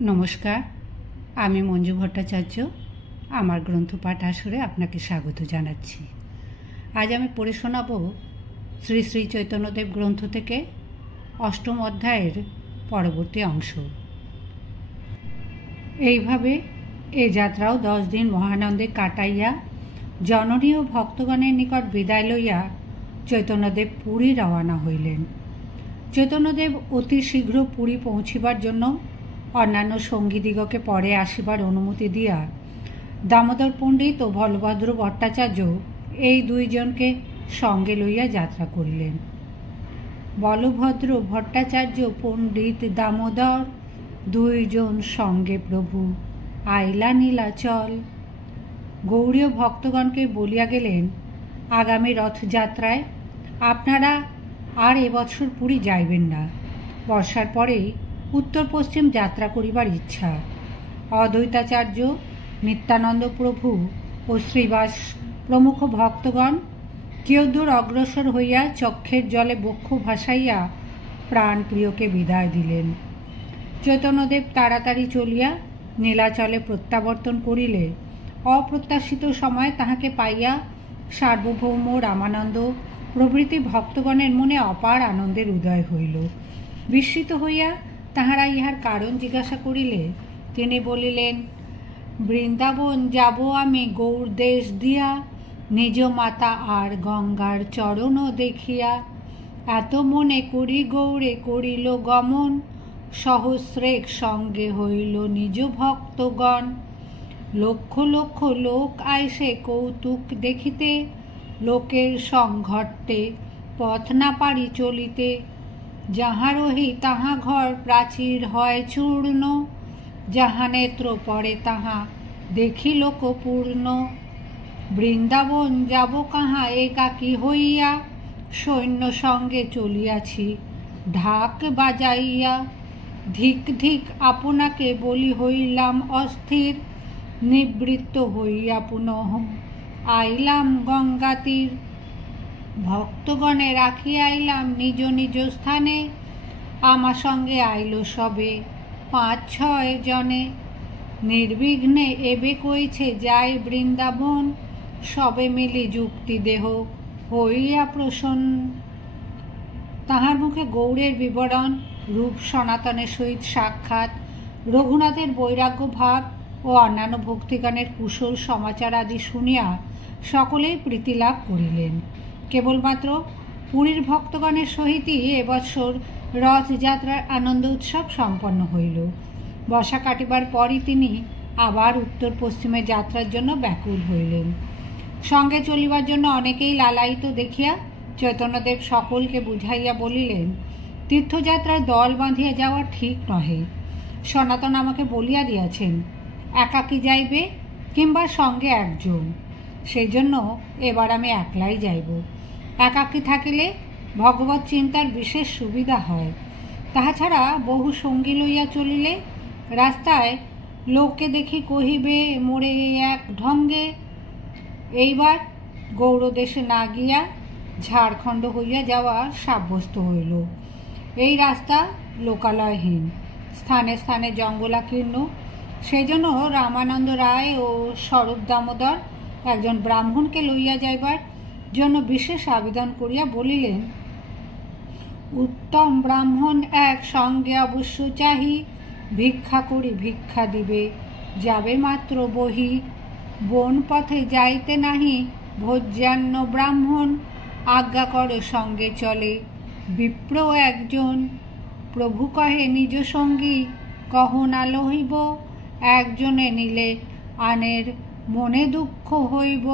নমস্কার, আমি মঞ্জু ভট্টাচার্য। আমার গ্রন্থপাঠ আসরে আপনাকে স্বাগত জানাচ্ছি। আজ আমি পড়ে শোনাব শ্রী শ্রী চৈতন্যদেব গ্রন্থ থেকে অষ্টম অধ্যায়ের পরবর্তী অংশ। এইভাবে এ যাত্রাও 10 দিন মহানন্দে কাটাইয়া জননী ও ভক্তগণের নিকট বিদায় লইয়া চৈতন্যদেব পুরী রওয়ানা হইলেন। চৈতন্যদেব অতি শীঘ্র পুরী পৌঁছিবার জন্য অন্যান্য সঙ্গীদিগকে পরে আসিবার অনুমতি দিয়া দামোদর পণ্ডিত ও বলভদ্র ভট্টাচার্য এই দুইজনকে সঙ্গে লইয়া যাত্রা করিলেন। বলভদ্র ভট্টাচার্য পণ্ডিত দামোদর দুইজন সঙ্গে প্রভু আইলা নীলাচল। গৌড়ীয় ভক্তগণকে বলিয়া গেলেন, আগামী রথযাত্রায় আপনারা আর এবছর পুরী যাইবেন না। বর্ষার পরেই উত্তর পশ্চিম যাত্রা করিবার ইচ্ছা। অদ্বৈতাচার্য, নিত্যানন্দ প্রভু ও শ্রীবাস প্রমুখ ভক্তগণ কিয়দূর অগ্রসর হইয়া চক্ষের জলে বক্ষ ভাসাইয়া প্রাণপ্রিয়কে বিদায় দিলেন। চৈতন্যদেব তাড়াতাড়ি চলিয়া নীলাচলে প্রত্যাবর্তন করিলে অপ্রত্যাশিত সময়ে তাহাকে পাইয়া সার্বভৌম রামানন্দ প্রভৃতি ভক্তগণের মনে অপার আনন্দের উদয় হইল। বিস্মিত হইয়া তাহারা ইহার কারণ জিজ্ঞাসা করিলে তিনি বলিলেন, বৃন্দাবন যাব আমি গৌর দেশ দিয়া, নিজ মাতা আর গঙ্গার চরণ দেখিয়া। এত মনে করি গৌরে করিল গমন, সহস্রেক সঙ্গে হইল নিজ ভক্তগণ। লক্ষ লক্ষ লোক আইসে কৌতুক দেখিতে, লোকের সংঘট্টে পথ না পারি চলিতে। যাহা রহি তাহা ঘর প্রাচীর হয় চূর্ণ, যাহা নেত্র পড়ে তাহা দেখি লোকপূর্ণ। বৃন্দাবন যাব কাহা একাকী হইয়া, সৈন্য সঙ্গে চলিয়াছি ঢাক বাজাইয়া। ধিক ধিক আপনাকে বলি হইলাম অস্থির, নিবৃত্ত হইয়া পুনঃ আইলাম গঙ্গাতীর। ভক্তগণে রাখি আইলাম নিজ নিজ স্থানে, আমার সঙ্গে আইল সবে 5-6 জনে। নির্বিঘ্নে এবে কইছে যাই বৃন্দাবন, সবে মিলি যুক্তি দেহ হইয়া প্রসন্ন। তাহার মুখে গৌড়ের বিবরণ, রূপ সনাতনের সহিত সাক্ষাৎ, রঘুনাথের বৈরাগ্য ভাব ও অন্যান্য ভক্তিগণের কুশল সমাচার আদি শুনিয়া সকলেই প্রীতি লাভ করিলেন। কেবলমাত্র পুরীর ভক্তগণের সহিতই এবছর রথযাত্রার আনন্দ উৎসব সম্পন্ন হইল। বর্ষা কাটিবার পরই তিনি আবার উত্তর পশ্চিমে যাত্রার জন্য ব্যাকুল হইলেন। সঙ্গে চলিবার জন্য অনেকেই লালায়িত দেখিয়া চৈতন্যদেব সকলকে বুঝাইয়া বলিলেন, তীর্থযাত্রায় দল বাঁধিয়া যাওয়া ঠিক নহে। সনাতন আমাকে বলিয়া দিয়াছেন, একাকী যাইবে কিংবা সঙ্গে একজন। সেই জন্য এবার আমি একলাই যাইব। একাকী থাকিলে ভগবত চিন্তার বিশেষ সুবিধা হয়। তাহা ছাড়া বহু সঙ্গী লইয়া চলিলে রাস্তায় লোককে দেখি কহিবে মোরে এক ঢঙ্গে। এইবার গৌড়দেশে না গিয়া ঝাড়খণ্ড হইয়া যাওয়া সাব্যস্ত হইল। এই রাস্তা লোকালয়হীন, স্থানে স্থানে জঙ্গলাকীর্ণ। সেই জন্য রামানন্দ রায় ও স্বরূপ দামোদর একজন ব্রাহ্মণকে লইয়া যাইবার জন্য বিশেষ আবেদন করিয়া বলিলেন, উত্তম ব্রাহ্মণ এক সঙ্গে অবশ্য চাহি, ভিক্ষা করি ভিক্ষা দিবে যাবে মাত্র বহি। বন পথে যাইতে নাহি ভোজ্যান্ন ব্রাহ্মণ, আজ্ঞা করে সঙ্গে চলে বিপ্র একজন। প্রভু কহে নিজ সঙ্গী কহ না লহিব, একজনে নিলে আনের মনে দুঃখ হইব।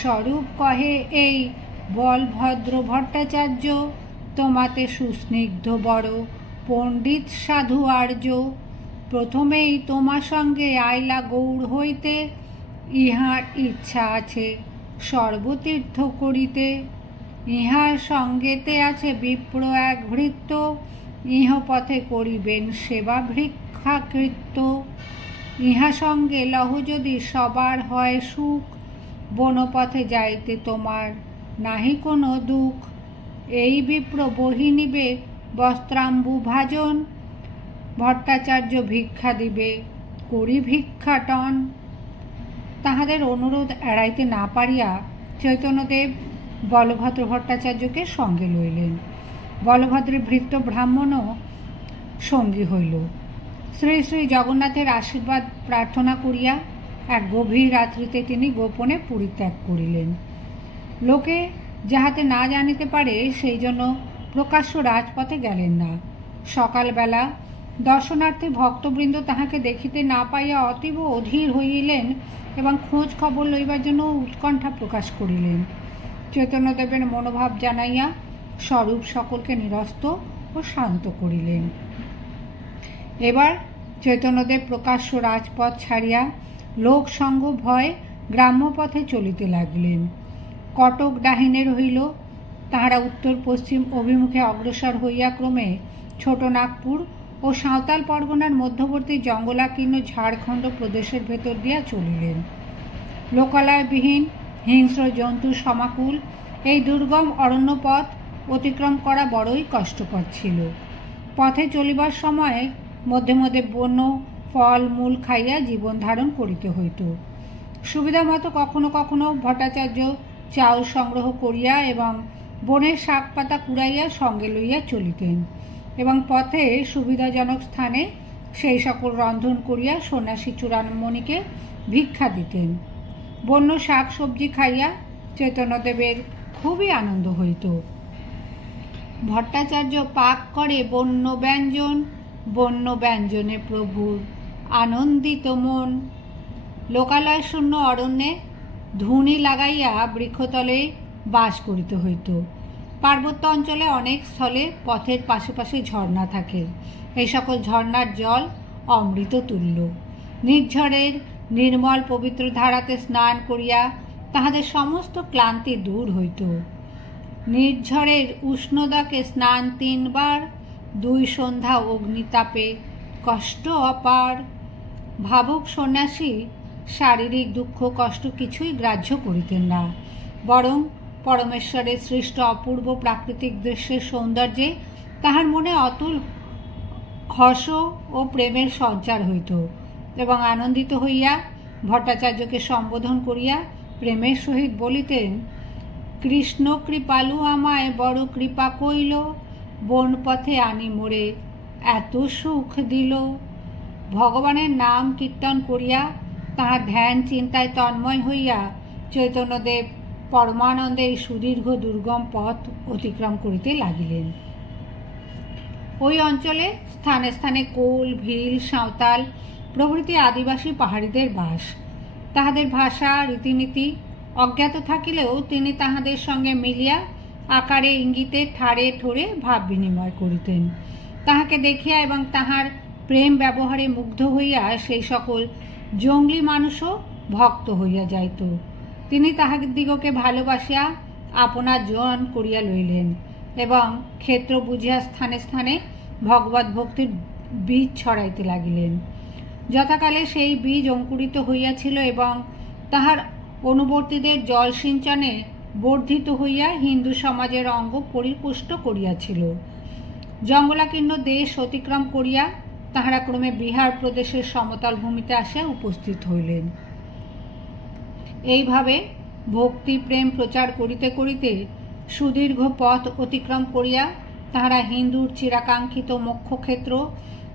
স্বরূপ কহে এই বলভদ্র ভট্টাচার্য, তোমাতে সুস্নিগ্ধ বড় পণ্ডিত সাধু আর্য। প্রথমেই তোমার সঙ্গে আইলা গৌড় হইতে, ইহার ইচ্ছা আছে সর্বতীর্থ করিতে। ইহার সঙ্গেতে আছে বিপ্র এক ভৃত্য, ইহ পথে করিবেন সেবা ভিক্ষাকৃত্য। ইহা সঙ্গে লহ যদি সবার হয় সুখ, বনপথে যাইতে তোমার নাহি কোনো দুঃখ। এই বিপ্র বহি নিবে বস্ত্রাম্বু ভাজন, ভট্টাচার্য ভিক্ষা দিবে, করি ভিক্ষাটন। তাহাদের অনুরোধ এড়াইতে না পারিয়া চৈতন্যদেব বলভদ্র ভট্টাচার্যকে সঙ্গে লইলেন। বলভদ্রের ভৃত্য ব্রাহ্মণও সঙ্গী হইল। শ্রী শ্রী জগন্নাথের আশীর্বাদ প্রার্থনা করিয়া এক গভীর রাত্রিতে তিনি গোপনে পুরী ত্যাগ করিলেন। লোকে যাহাতে না জানিতে পারে সেই জন্য প্রকাশ্য রাজপথে গেলেন না। সকালবেলা দর্শনার্থী ভক্তবৃন্দ তাহাকে দেখিতে না পাইয়া অতীব অধীর হইলেন এবং খোঁজ খবর লইবার জন্য উৎকণ্ঠা প্রকাশ করিলেন। চৈতন্যদেবের মনোভাব জানাইয়া স্বরূপ সকলকে নিরস্ত ও শান্ত করিলেন। এবার চৈতন্যদেব প্রকাশ্য রাজপথ ছাড়িয়া লোকসঙ্গ ভয় গ্রাম্য পথে চলিতে লাগিলেন। কটক ডাহিনে রহিল। তাহারা উত্তর পশ্চিম অভিমুখে অগ্রসর হইয়া ক্রমে ছোটনাগপুর ও সাঁওতাল পরগনার মধ্যবর্তী জঙ্গলাকীর্ণ ঝাড়খণ্ড প্রদেশের ভেতর দিয়া চলিলেন। লোকালয়বিহীন হিংস্র জন্তু সমাকুল এই দুর্গম অরণ্য পথ অতিক্রম করা বড়ই কষ্টকর ছিল। পথে চলিবার সময়ে মধ্যে মধ্যে বন্য ফল মূল খাইয়া জীবন ধারণ করিতে হইত। সুবিধা মতো কখনো কখনো ভট্টাচার্য চাউল সংগ্রহ করিয়া এবং বনের শাক পাতা কুড়াইয়া সঙ্গে লইয়া চলিতেন এবং পথে সুবিধাজনক স্থানে সেই সকল রন্ধন করিয়া সন্ন্যাসী চূড়ামণিকে ভিক্ষা দিতেন। বন্য শাক সবজি খাইয়া চৈতন্যদেবের খুবই আনন্দ হইত। ভট্টাচার্য পাক করে বন্য ব্যঞ্জন, বন্য ব্যঞ্জনে প্রভুর আনন্দিত মন। লোকালয় শূন্য অরণ্যে ধুনি লাগাইয়া বৃক্ষতলে বাস করিতে হইত। পার্বত্য অঞ্চলে অনেক স্থলে পথের পাশে পাশে ঝর্ণা থাকে। এই সকল ঝর্ণার জল অমৃত তুল্য। নির্ঝরের নির্মল পবিত্র ধারাতে স্নান করিয়া তাহাদের সমস্ত ক্লান্তি দূর হইত। নির্ঝরের উষ্ণদাকে স্নান 3 বার, 2 সন্ধ্যা অগ্নিতাপে কষ্ট অপার। ভাবুক সন্ন্যাসী শারীরিক দুঃখ কষ্ট কিছুই গ্রাহ্য করিতেন না, বরং পরমেশ্বরের সৃষ্ট অপূর্ব প্রাকৃতিক দৃশ্যের সৌন্দর্যে তাহার মনে অতুল হর্ষ ও প্রেমের সঞ্চার হইত এবং আনন্দিত হইয়া ভট্টাচার্যকে সম্বোধন করিয়া প্রেমের সহিত বলিতেন, কৃষ্ণ কৃপালু আমায় বড় কৃপা কইল, বন পথে আনি মোরে এত সুখ দিল। ভগবানের নাম কীর্তন করিয়া তাহার ধ্যান চিন্তায় তন্ময় হইয়া চৈতন্যদেব পরমানন্দে এই সুদীর্ঘ দুর্গম পথ অতিক্রম করিতে লাগিলেন। ওই অঞ্চলে স্থানে স্থানে কোল, ভিল, সাঁওতাল প্রভৃতি আদিবাসী পাহাড়িদের বাস। তাহাদের ভাষা রীতিনীতি অজ্ঞাত থাকিলেও তিনি তাহাদের সঙ্গে মিলিয়া আকারে ইঙ্গিতে ঠাড়ে ঠোরে ভাব বিনিময় করিতেন। তাহাকে দেখিয়া এবং তাহার প্রেম ব্যবহারে মুগ্ধ হইয়া সেই সকল জঙ্গলি মানুষও ভক্ত হইয়া যাইত। তিনি তাহাদিগকে ভালোবাসিয়া আপনার জন করিয়া লইলেন এবং ক্ষেত্র বুঝিয়া স্থানে স্থানে ভগবত ভক্তির বীজ ছড়াইতে লাগিলেন। যথাকালে সেই বীজ অঙ্কুরিত হইয়াছিল এবং তাহার অনুবর্তীদের জলসিঞ্চনে বর্ধিত হইয়া হিন্দু সমাজের অঙ্গ পরিপুষ্ট করিয়াছিল। জঙ্গলাকীর্ণ দেশ অতিক্রম করিয়া তাহারা ক্রমে বিহার প্রদেশের সমতল ভূমিতে আসিয়া উপস্থিত হইলেন। এইভাবে ভক্তি প্রেম প্রচার করিতে করিতে সুদীর্ঘ পথ অতিক্রম করিয়া তাহারা হিন্দুর চিরাকাঙ্ক্ষিত মোক্ষক্ষেত্র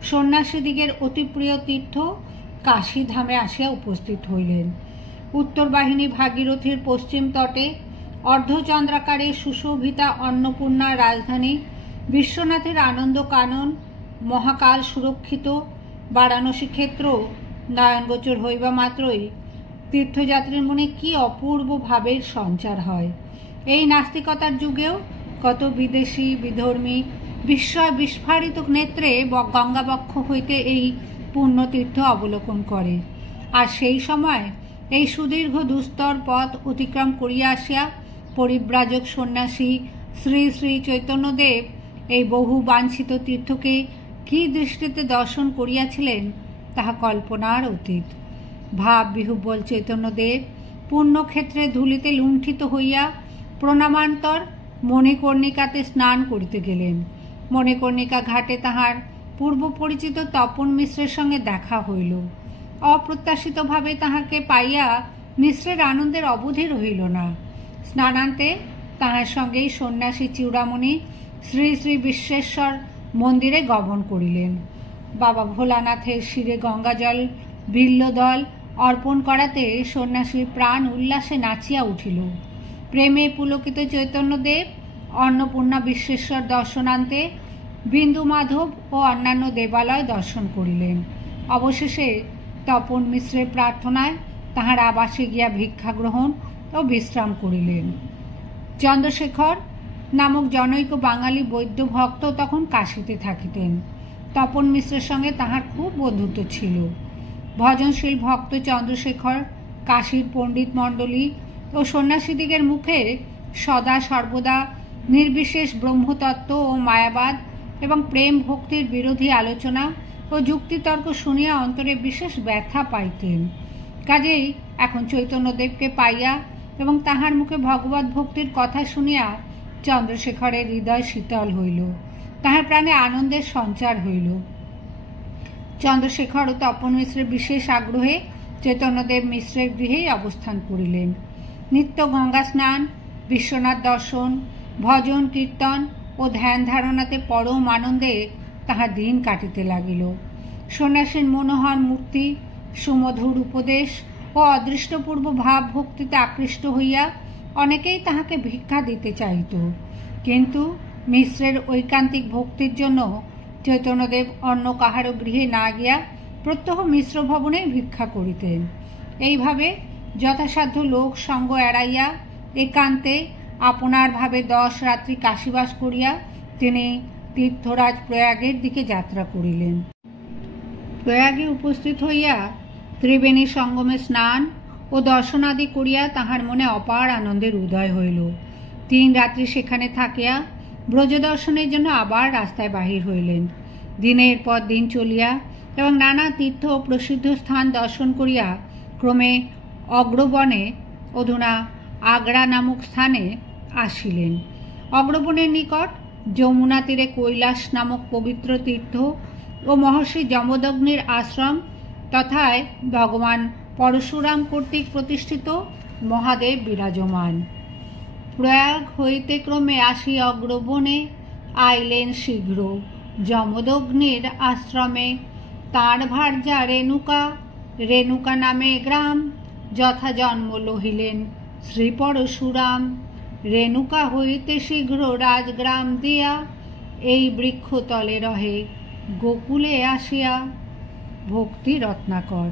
সন্ন্যাসীদিগের অতিপ্রিয় তীর্থ কাশীধামে আসিয়া উপস্থিত হইলেন। উত্তর বাহিনী ভাগীরথীর পশ্চিম তটে অর্ধচন্দ্রাকারে সুশোভিতা অন্নপূর্ণা রাজধানী বিশ্বনাথের আনন্দ কানন মহাকাল সুরক্ষিত বারাণসী ক্ষেত্র নয়নগোচর হইবা মাত্রই তীর্থযাত্রীর মনে কি অপূর্ব ভাবের সঞ্চার হয়। এই নাস্তিকতার যুগেও কত বিদেশি বিধর্মী বিস্ময় বিস্ফারিত নেত্রে গঙ্গাবক্ষ হইতে এই পুণ্যতীর্থ অবলোকন করে। আর সেই সময় এই সুদীর্ঘ দুস্তর পথ অতিক্রম করিয়া আসিয়া পরিব্রাজক সন্ন্যাসী শ্রী শ্রী চৈতন্যদেব এই বহু বাঞ্ছিত তীর্থকে কি দৃষ্টিতে দর্শন করিয়াছিলেন তাহা কল্পনার অতীত। ভাব বিহুব্বল চৈতন্যদেব পুণ্যক্ষেত্রে ধূলিতে লুণ্ঠিত হইয়া প্রণামান্তর মণিকর্ণিকাতে স্নান করিতে গেলেন। মণিকর্ণিকা ঘাটে তাহার পূর্ব পরিচিত তপন মিশ্রের সঙ্গে দেখা হইল। অপ্রত্যাশিতভাবে তাহাকে পাইয়া মিশ্রের আনন্দের অবধি রহিল না। স্নানান্তে তাহার সঙ্গেই সন্ন্যাসী চূড়ামণি শ্রী শ্রী বিশ্বেশ্বর মন্দিরে গমন করিলেন। বাবা ভোলানাথের শিরে গঙ্গাজল বিল্লদল অর্পণ করাতে সন্ন্যাসীর প্রাণ উল্লাসে নাচিয়া উঠিল। প্রেমে পুলকিত চৈতন্যদেব অন্নপূর্ণা বিশ্বেশ্বর দর্শনান্তে বিন্দু মাধব ও অন্যান্য দেবালয় দর্শন করিলেন। অবশেষে তপন মিশ্রের প্রার্থনায় তাহার আবাসে গিয়া ভিক্ষা গ্রহণ ও বিশ্রাম করিলেন। চন্দ্রশেখর নামক জনৈক বাঙালি বৈদ্য ভক্ত তখন কাশীতে থাকিতেন। তপন মিশ্রের সঙ্গে তাহার খুব বন্ধুত্ব ছিল। ভজনশীল ভক্ত চন্দ্রশেখর কাশীর পণ্ডিত মণ্ডলী ও সন্ন্যাসীদিগের মুখে সদা সর্বদা নির্বিশেষ ব্রহ্মতত্ত্ব ও মায়াবাদ এবং প্রেম ভক্তির বিরোধী আলোচনা ও যুক্তিতর্ক শুনিয়া অন্তরে বিশেষ ব্যথা পাইতেন। কাজেই এখন চৈতন্যদেবকে পাইয়া এবং তাহার মুখে ভগবত ভক্তির কথা শুনিয়া চন্দ্রশেখরের হৃদয় শীতল হইল, তাহার প্রাণে আনন্দের সঞ্চার হইল। চন্দ্রশেখর ও তপন মিশ্রের বিশেষ আগ্রহে চৈতন্যদেব মিশ্রের গৃহেই অবস্থান করিলেন। নিত্য গঙ্গা স্নান, বিশ্বনাথ দর্শন, ভজন কীর্তন ও ধ্যান ধারণাতে পরম আনন্দে তাহার দিন কাটিতে লাগিল। সন্ন্যাসীর মনোহর মূর্তি, সুমধুর উপদেশ ও অদৃষ্টপূর্ব ভাব ভক্তিতে আকৃষ্ট হইয়া অনেকেই তাহাকে ভিক্ষা দিতে চাইত, কিন্তু মিশ্রের ঐকান্তিক ভক্তির জন্য চৈতন্যদেব অন্য কাহারও গৃহে না গিয়া প্রত্যহ মিশ্র ভবনেই ভিক্ষা করিতেন। এইভাবে যথাসাধ্য লোক সঙ্গ এড়াইয়া একান্তে আপনার ভাবে 10 রাত্রি কাশীবাস করিয়া তিনি তীর্থরাজ প্রয়াগের দিকে যাত্রা করিলেন। প্রয়াগে উপস্থিত হইয়া ত্রিবেণী সঙ্গমে স্নান ও দর্শনাদি করিয়া তাহার মনে অপার আনন্দের উদয় হইল। 3 রাত্রি সেখানে থাকিয়া ব্রজ দর্শনের জন্য আবার রাস্তায় বাহির হইলেন। দিনের পর দিন চলিয়া এবং নানা তীর্থ ও প্রসিদ্ধ স্থান দর্শন করিয়া ক্রমে অগ্রবনে, অধুনা আগ্রা নামক স্থানে আসিলেন। অগ্রবনের নিকট যমুনা তীরে কৈলাস নামক পবিত্র তীর্থ ও মহর্ষি যমদগ্নির আশ্রম তথায় ভগবান পরশুরাম কর্তৃক প্রতিষ্ঠিত মহাদেব বিরাজমান। প্রয়াগ হইতে ক্রমে আসি অগ্রবনে, আইলেন শীঘ্র যমদগ্নির আশ্রমে। তাঁর ভার্যা রেণুকা, রেণুকা নামে গ্রাম, যথা জন্ম লহিলেন শ্রী পরশুরাম। রেণুকা হইতে শীঘ্র রাজগ্রাম দিয়া, এই বৃক্ষতলে রহে গোকুলে আসিয়া। ভক্তি রত্নাকর।